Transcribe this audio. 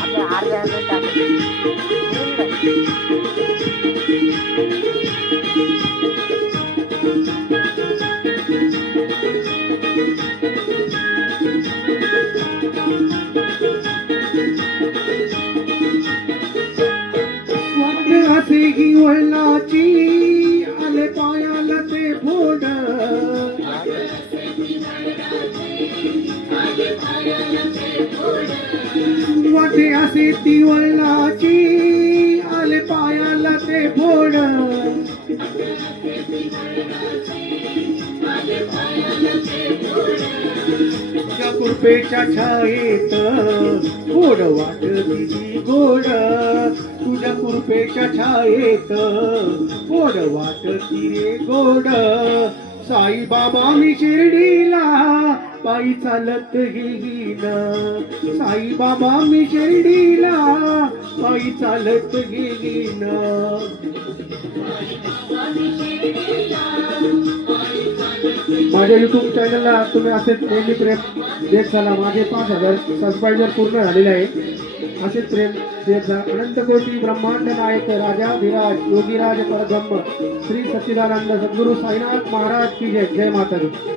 आपल्या अर्ध्या ही वळणाची आले पायाला ते फोड वाटे असे ती वळणाची आले पायाला ते फोड तुझ्या कृपेच्या छायेत गोड वाटती गोड तुझ्या कृपेच्या छायेत गोड वाटती रे गोड साईबाबा मी शिर्डीला पायी चालत गेलीन साईबाबा मी शिर्डीला पायी चालत गेलीन माझ्या युट्यूब चॅनलला तुम्ही असेच नेहमी प्रेम देत चला. माझे 5000 सबस्क्रायबर पूर्ण झालेले आहे. असेच प्रेम देत जा. अनंत कोटी ब्रह्मांड नायक राजाधिराज योगीराज परब्रह्म श्री सच्चिदानंद सद्गुरु साईनाथ महाराज की जय. जय माता दी.